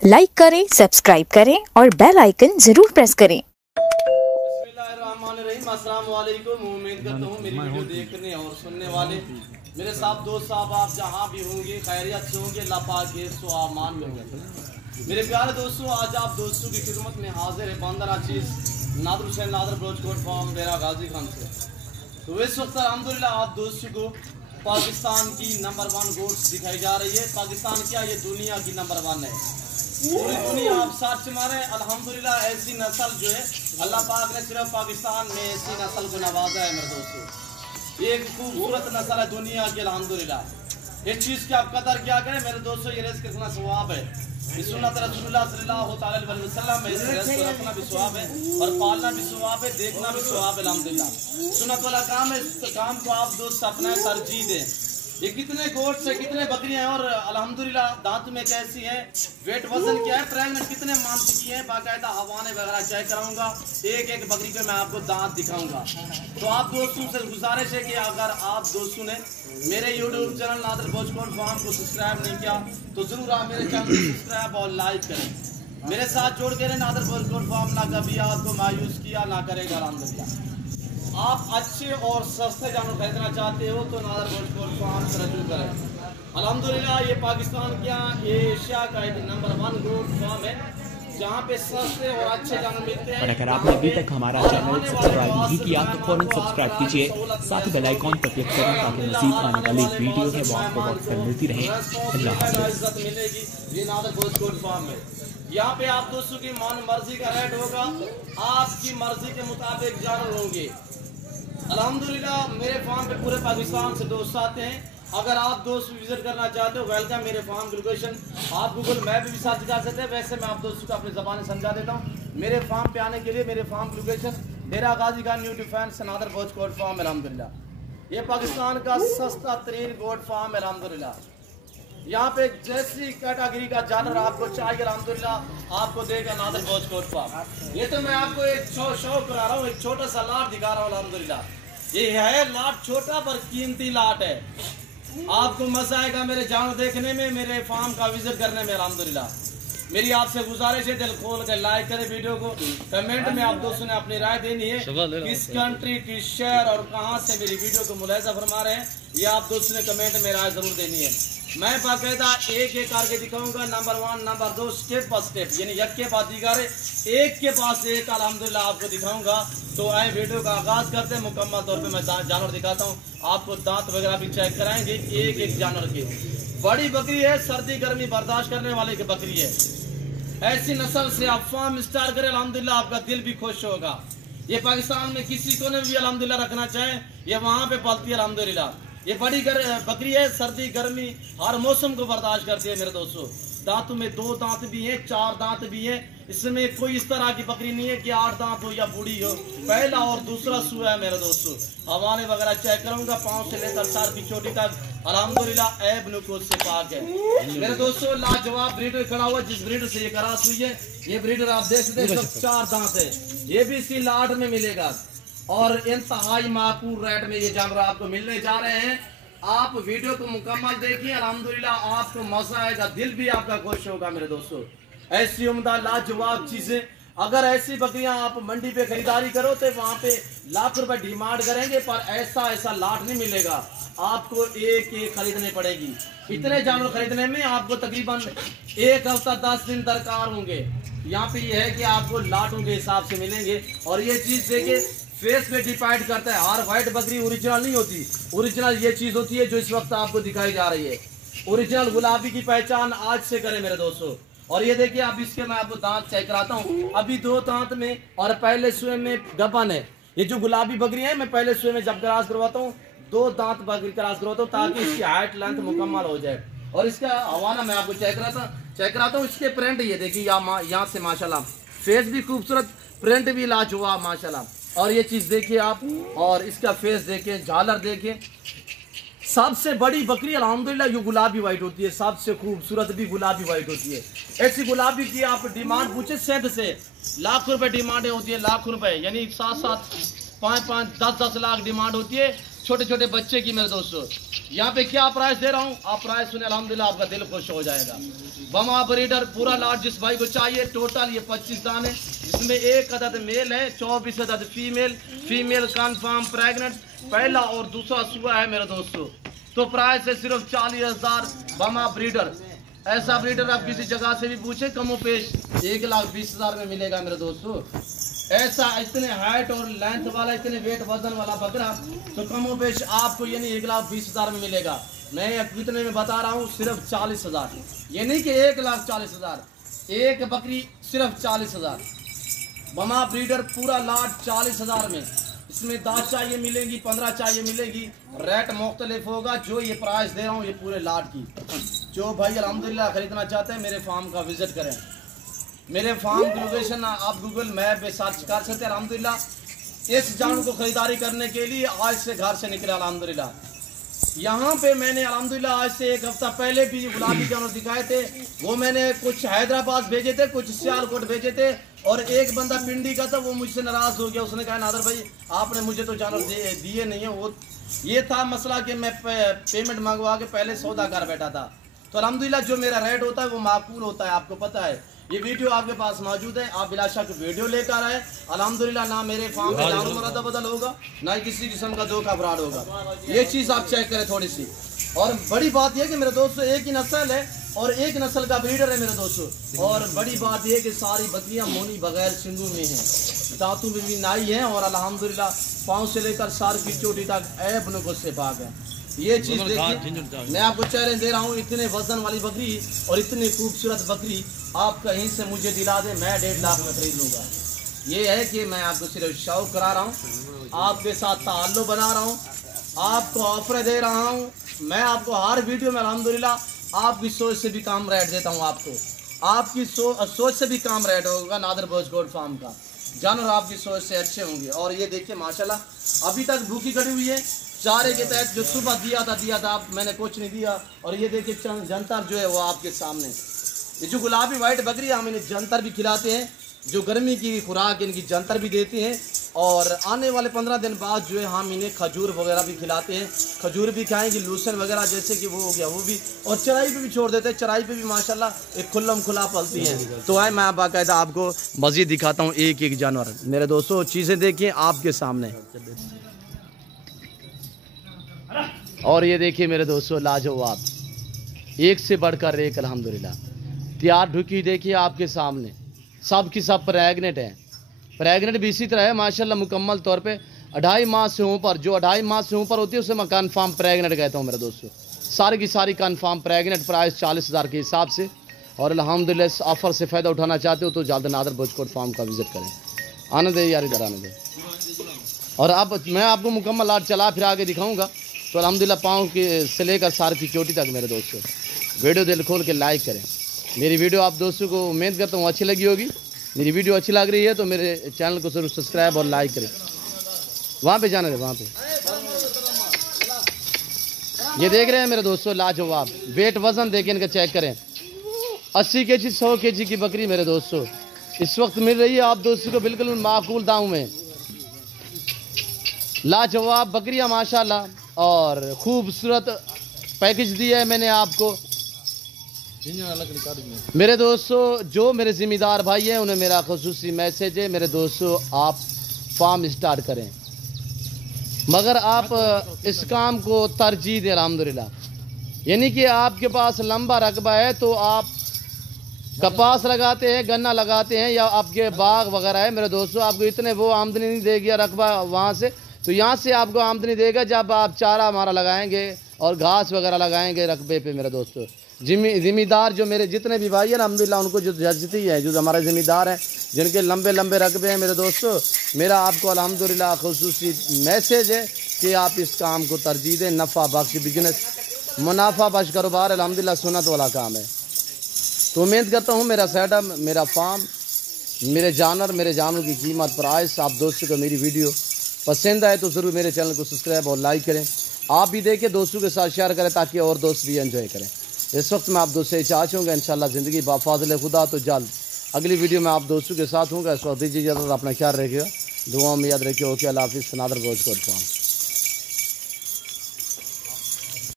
Like करें, subscribe करें और बेल आइकन जरूर प्रेस करें। अस्सलाम वालेकुम। उम्मीद करता हूँ मेरी वीडियो देखने और सुनने वाले मेरे साथ दोस्त साहब आप जहाँ भी होंगे खैरियत से होंगे, अल्लाह पाक के सुआमान में होंगे। मेरे प्यारे दोस्तों, आज आप दोस्तों की खिदमत में हाजिर है बंदर चीज़ नादर हुसैन नादर ब्रोचकोट फार्म डेरा गाजी खान से। तो इस वक्त अल्हम्दुलिल्लाह आप दोस्तों को पाकिस्तान की नंबर 1 गोट्स दिखाई जा रही है। पाकिस्तान क्या, ये दुनिया की नंबर 1 है। पूरी दुनिया आप सर्च मारे, अल्हम्दुलिल्लाह ऐसी नस्ल जो है अल्लाह पाक ने सिर्फ पाकिस्तान में ऐसी नस्ल को नवाजा है। मेरे दोस्तों, ये एक खूबसूरत नस्ल है दुनिया की अल्हम्दुलिल्लाह। इस चीज़ की आप कदर क्या करें मेरे दोस्तों, ये रिस्क रखना सवाब है। सुन्नत रसूलुल्लाह सल्लल्लाहु अलैहि वसल्लम में इस रिस्क को रखना भी सवाब है और पालना भी सवाब है, देखना भी सवाब है अल्हम्दुलिल्लाह। सुन्नत वाला काम है, इस काम को आप दोस्त अपना तरजीह दें। ये कितने गोट से कितने बकरियां हैं और अल्हम्दुलिल्लाह दांत में कैसी है, वेट वजन क्या है, प्रेगनेंट कितने मंथ की है, बाकायदा हवाने वगैरह चेक कराऊंगा। एक एक बकरी पे मैं आपको दांत दिखाऊंगा। तो आप दोस्तों से गुजारिश है कि अगर आप दोस्तों ने मेरे यूट्यूब चैनल नादर ब्रोचकोट फार्म को सब्सक्राइब नहीं किया तो जरूर आप मेरे चैनल को सब्सक्राइब और लाइक करें। मेरे साथ जोड़ के नादर ब्रोचकोट फार्म ना कभी आपको मायूस किया ना करेगा अल्हम्दुलिल्लाह। आप अच्छे और सस्ते जानवर खरीदना चाहते हो तो नादर ब्रोचकोट फार्म से रजू करें। अल्हम्दुलिल्लाह ये पाकिस्तान का, ये एशिया का एक नंबर 1 गोट फार्म है जहाँ पे सस्ते और अच्छे जानवर मिलते हैं। और अगर आपने अभी तक हमारा चैनल सब्सक्राइब नहीं किया तो फौरन सब्सक्राइब कीजिए, साथ ही बेल आइकॉन पर क्लिक करें ताकि मज़ीद आने वाली वीडियो है वो आपको वक्त पर मिलती रहे। अल्लाह हाफ़िज़। मिलेगी ये नादर ब्रोचकोट फार्म में। यहाँ पे आप दोस्तों की मन मर्जी का रेट होगा, आपकी मर्जी के मुताबिक जानवर होंगे। अल्हम्दुलिल्लाह मेरे फार्म पे पूरे पाकिस्तान से दोस्त आते हैं। अगर आप दोस्त विजिट करना चाहते हो, वेलकम। मेरे फार्म की लोकेशन आप गूगल मैप भी सर्च कर सकते हैं। वैसे मैं आप दोस्तों को अपनी ज़बान समझा देता हूँ। मेरे फार्म पे आने के लिए मेरे फार्म की location Dera Ghazi Khan new defence नादर ब्रोचकोट फार्म अल्हम्दुलिल्लाह। ये पाकिस्तान का सस्ता तरीन गोट फार्म है अल्हम्दुलिल्लाह। यहाँ पे जैसी कैटेगरी का जानवर आपको चाहिए अल्हम्दुलिल्लाह आपको देगा नादर ब्रोचकोट फार्म। ये तो मैं आपको एक शो करा रहा हूँ, एक छोटा सा लाट दिखा रहा हूँ अल्हम्दुलिल्लाह। ये है लाट छोटा पर कीमती लाट है। आपको मजा आएगा मेरे जानवर देखने में, मेरे फार्म का विजिट करने में अल्हम्दुलिल्लाह। मेरी आपसे गुजारिश है दिल खोल कर लाइक करें वीडियो को। कमेंट में आप दोस्तों ने अपनी राय देनी है, किस कंट्री, किस शहर और कहां से मेरी वीडियो को मुलाहिजा फरमा रहे हैं, ये आप दोस्तों ने कमेंट में राय जरूर देनी है। मैं बाकायदा एक एक करके दिखाऊंगा, number 1 number 2 step by step, यानी एक के बाद दीगारे एक के पास एक अल्हम्दुलिल्लाह आपको दिखाऊंगा। तो आए वीडियो का आगाज करते हैं। मुकम्मल तौर पे मैं जानवर दिखाता हूँ आपको, दांत वगैरह भी चेक कराएंगे एक एक जानवर के। बड़ी बकरी है, सर्दी गर्मी बर्दाश्त करने वाली की बकरी है। ऐसी नस्ल से आप फार्म स्टार्ट करें अल्हम्दुलिल्लाह आपका दिल भी खुश होगा। ये पाकिस्तान में किसी को भी अल्हम्दुलिल्लाह रखना चाहे ये वहाँ पे पलती है अल्हम्दुलिल्लाह। ये बड़ी बकरी है, सर्दी गर्मी हर मौसम को बर्दाश्त करती है मेरे दोस्तों। दांतों में 2 दांत भी हैं, 4 दांत भी हैं। इसमें कोई इस तरह की बकरी नहीं है कि 8 दांत हो या बूढ़ी हो। पहला और दूसरा सुआ है मेरे दोस्तों। हवाने वगैरह चेक करूंगा, पाँव से लेकर सर की चोटी तक अल्हम्दुलिल्लाह ऐब नुकूस से पाक है मेरे दोस्तों। लाजवाब ब्रीडर खड़ा हुआ, जिस ब्रीडर से ये क्रॉस हुई है, ये ब्रीडर आप देख सकते हैं 4 दांत है। ये भी इसी लाट में मिलेगा और इंतहाई माकूल रेट में ये जानवर आपको मिलने जा रहे हैं। आप वीडियो को मुकम्मल देखिए, अल्हम्दुलिल्लाह आपको मजा आएगा, दिल भी आपका खुश होगा मेरे दोस्तों। ऐसी उम्दा लाजवाब चीजें, अगर ऐसी बकरियां आप मंडी पे खरीदारी करो तो वहाँ पे लाख रुपए डिमांड करेंगे, पर ऐसा लाट नहीं मिलेगा। आपको एक एक खरीदनी पड़ेगी। इतने जानवर खरीदने में आपको तकरीबन 1 हफ्ता 10 दिन दरकार होंगे। यहाँ पे ये है कि आपको लाटों के हिसाब से मिलेंगे। और ये चीज देखिए फेस पे डिपेंड करता है, हर व्हाइट बकरी ओरिजिनल नहीं होती। ओरिजिनल ये चीज होती है जो इस वक्त आपको दिखाई जा रही है। ओरिजिनल गुलाबी की पहचान आज से करें मेरे दोस्तों। और ये देखिए अब इसके मैं आपको दांत चेक कराता हूँ। अभी 2 दांत में और पहले सुए में गबन है। ये जो गुलाबी बकरी है मैं पहले सुए में जब क्रॉस करवाता हूँ 2 दांत बकरी क्रॉस करवाता हूँ ताकि इसकी हाइट लेंथ मुकम्मल हो जाए। और इसका हवाना मैं आपको चेक कराता हूँ। इसके प्रिंट ये देखिए यहाँ से माशाल्लाह, फेस भी खूबसूरत, प्रिंट भी लाजवाब माशाल्लाह। और ये चीज देखिए आप, और इसका फेस देखिए, झालर देखिए। सबसे बड़ी बकरी अल्हम्दुलिल्लाह ये गुलाबी व्हाइट होती है, सबसे खूबसूरत भी गुलाबी व्हाइट होती है। ऐसी गुलाबी की आप डिमांड पूछे सेंध से लाख रुपए डिमांड होती है, लाख रुपए यानी 7-7, 5-5, 10-10 लाख डिमांड होती है। छोटे छोटे बच्चे की मेरे दोस्तों। यहाँ पे क्या प्राइस दे रहा हूँ, आप प्राइस सुने अल्हम्दुलिल्लाह आपका दिल खुश हो जाएगा। बमा ब्रीडर पूरा लाट जिस भाई को चाहिए, टोटल ये 25 दाने, इसमें 1 अदद मेल है, 24 अदद फीमेल। फीमेल कन्फर्म प्रेग्नेंट, पहला और दूसरा सुबह है मेरे दोस्तों। तो प्राइस है सिर्फ 40,000 बमा ब्रीडर। ऐसा ब्रीडर आप किसी जगह से भी पूछे कमो पेश 1,20,000 में मिलेगा मेरे दोस्तों। ऐसा इतने हाइट और लेंथ वाला, इतने वेट वजन वाला बकरा तो कमो पेश आपको यानी 1,20,000 में मिलेगा। मैं कितने में बता रहा हूँ, सिर्फ 40,000। ये नहीं कि 1,40,000, एक बकरी सिर्फ 40,000। बमा ब्रीडर पूरा लाट 40,000 में। इसमें 10 चाहिए मिलेगी, 15 चाहिए मिलेगी, रेट मुख्तलिफ होगा। जो ये प्राइस दे रहा हूँ ये पूरे लाट की। जो भाई अल्हम्दुलिल्लाह खरीदना चाहते हैं मेरे फार्म का विजिट करें। मेरे फार्म की लोकेशन आप गूगल मैप पे सर्च कर सकते हैं। अल्हम्दुलिल्लाह इस जानवर को खरीदारी करने के लिए आज से घर से निकला अल्हम्दुलिल्लाह। यहाँ पे मैंने अल्हम्दुलिल्लाह आज से 1 हफ्ता पहले भी गुलाबी जानवर दिखाए थे। वो मैंने कुछ हैदराबाद भेजे थे, कुछ सियालकोट भेजे थे, और एक बंदा पिंडी का था, वो मुझसे नाराज हो गया। उसने कहा नादर भाई आपने मुझे तो जानवर दिए नहीं है। वो ये था मसला कि मैं पेमेंट मंगवा के पहले सौदा कर बैठा था। तो अल्हम्दुलिल्लाह जो मेरा रेट होता है वो माकूल होता है, आपको पता है। ये वीडियो आपके पास मौजूद है, आप बिलाशक वीडियो लेकर आए। अल्हम्दुलिल्लाह ना मेरे फार्म में जानवर मुरादा बदल होगा, ना ही किसी किस्म का धोखा फ्रॉड होगा। ये चीज़ आप चेक करें थोड़ी सी। और बड़ी बात यह कि मेरे दोस्तों एक ही नस्ल है और एक नस्ल का ब्रीडर है मेरे दोस्तों। और बड़ी बात यह कि सारी बकरियां मोनी बगैर सिंगू में हैं, दांतों में भी नाई हैं, और अल्हम्दुलिल्लाह पाँव से लेकर सार की चोटी तक ऐब नुक़्स से पाक है। ये चीज़ देखिए, मैं आपको चैलेंज दे रहा हूँ, इतने वजन वाली बकरी और इतनी खूबसूरत बकरी आप कहीं से मुझे दिला दे, मैं 1.5 लाख में खरीद लूँगा। ये है कि मैं आपको सिर्फ शौक करा रहा हूँ, आपके साथ ताल्लुक़ बना रहा हूँ, आपको ऑफर दे रहा हूँ। मैं आपको हर वीडियो में अल्हम्दुलिल्लाह आपकी सोच से भी कम रेट देता हूँ। आपको आपकी सोच से भी कम रेट होगा। नादर बॉयज गोट फार्म का जानवर आपकी सोच से अच्छे होंगे। और ये देखिए माशाल्लाह अभी तक भूखी खड़ी हुई है, चारे के तहत जो सुबह दिया था मैंने कुछ नहीं दिया। और ये देखिए जंतर जो है वो आपके सामने, ये जो गुलाबी वाइट बकरी हम इन्हें जंतर भी खिलाते हैं, जो गर्मी की खुराक इनकी जंतर भी देते हैं। और आने वाले 15 दिन बाद जो है हम इन्हें खजूर वगैरह भी खिलाते हैं, खजूर भी खाएंगे, लूसन वगैरह जैसे कि वो हो गया वो भी, और चराई पे भी छोड़ देते हैं। चराई पे भी माशाल्लाह एक खुल्लम खुला पलती हैं। तो आए मैं बाकायदा आपको मज़ीद दिखाता हूँ एक एक जानवर। मेरे दोस्तों चीज़ें देखिए आपके सामने, और ये देखिए मेरे दोस्तों लाजवाब, एक से बढ़कर एक अल्हम्दुलिल्लाह। तैयार ढुकी देखिए आपके सामने, सब की सब प्रेग्नेंट है। प्रेग्नेंट भी इसी तरह है माशाल्लाह मुकम्मल तौर पे 2.5 माह से ऊपर, जो 2.5 माह से ऊपर होती है उसे मैं कन्फर्म प्रेग्नेंट कहता हूँ मेरे दोस्तों। सारी की सारी कन्फर्म प्रेग्नेंट, प्राइस 40,000 के हिसाब से। और अल्हम्दुलिल्लाह इस ऑफ़र से फ़ायदा उठाना चाहते हो तो जल्द नादर बॉयज गोट फार्म का विजिट करें। आने दे यार, इधर आने दे। और अब मैं आपको मुकम्मल लाट चला फिर आगे दिखाऊँगा। तो अल्हम्दुलिल्लाह पाँव के से लेकर सार की चोटी तक मेरे दोस्तों वीडियो दिल खोल के लाइक करें। मेरी वीडियो आप दोस्तों को उम्मीद करता हूँ अच्छी लगी होगी। मेरी वीडियो अच्छी लग रही है तो मेरे चैनल को जरूर सब्सक्राइब और लाइक करें। वहाँ पे जाने दे, वहाँ पे ये देख रहे हैं मेरे दोस्तों लाजवाब, वेट वजन देखिए इनका चेक करें। 80 kg 100 kg की बकरी मेरे दोस्तों इस वक्त मिल रही है आप दोस्तों को बिल्कुल माकूल दाम में। लाजवाब बकरियाँ माशाल्लाह, और खूबसूरत पैकेज दिया है मैंने आपको मेरे दोस्तों। जो मेरे ज़िम्मेदार भाई हैं उन्हें मेरा ख़ुसूसी मैसेज है, मेरे दोस्तों आप फार्म स्टार्ट करें, मगर आप इस काम को तरजीह दें अल्हम्दुलिल्लाह। यानी कि आपके पास लंबा रकबा है तो आप कपास लगाते हैं, गन्ना लगाते हैं, या आपके बाग वगैरह है मेरे दोस्तों, आपको इतने वो आमदनी नहीं देगी रकबा वहाँ से। तो यहाँ से आपको आमदनी देगा जब आप चारा हमारा लगाएंगे और घास वगैरह लगाएंगे रकबे पे मेरे दोस्तों। ज़िम्मेदार जो मेरे जितने भी भाई हैं अल्हम्दुलिल्लाह उनको जो जजती है, जो हमारे ज़िम्मेदार हैं जिनके लंबे लंबे रकबे हैं मेरे दोस्तों, मेरा आपको अल्हम्दुलिल्लाह खुसूसी मैसेज है कि आप इस काम को तरजीह दें। नफ़ा बख्श बिजनेस, मुनाफा बख्श कारोबार अल्हम्दुलिल्लाह सुन्नत वाला काम है। तो उम्मीद करता हूँ मेरा सेटअप, मेरा फार्म, मेरे जानवर की कीमत, प्राइस आप दोस्तों को मेरी वीडियो पसंद आए तो ज़रूर मेरे चैनल को सब्सक्राइब और लाइक करें। आप भी देखें, दोस्तों के साथ शेयर करें ताकि और दोस्त भी एंजॉय करें। इस वक्त मैं आप दोस्तों से चाहूँगा इंशाल्लाह ज़िंदगी बाफाज़िल खुदा तो जल्द अगली वीडियो में आप दोस्तों के साथ हूँगा। इस वक्त दीजिए इजाज़त, अपना ख्याल रखिएगा, दुआ में याद रखिए। ओके, अल्लाह हाफ़िज़। Nadar boys goat farm.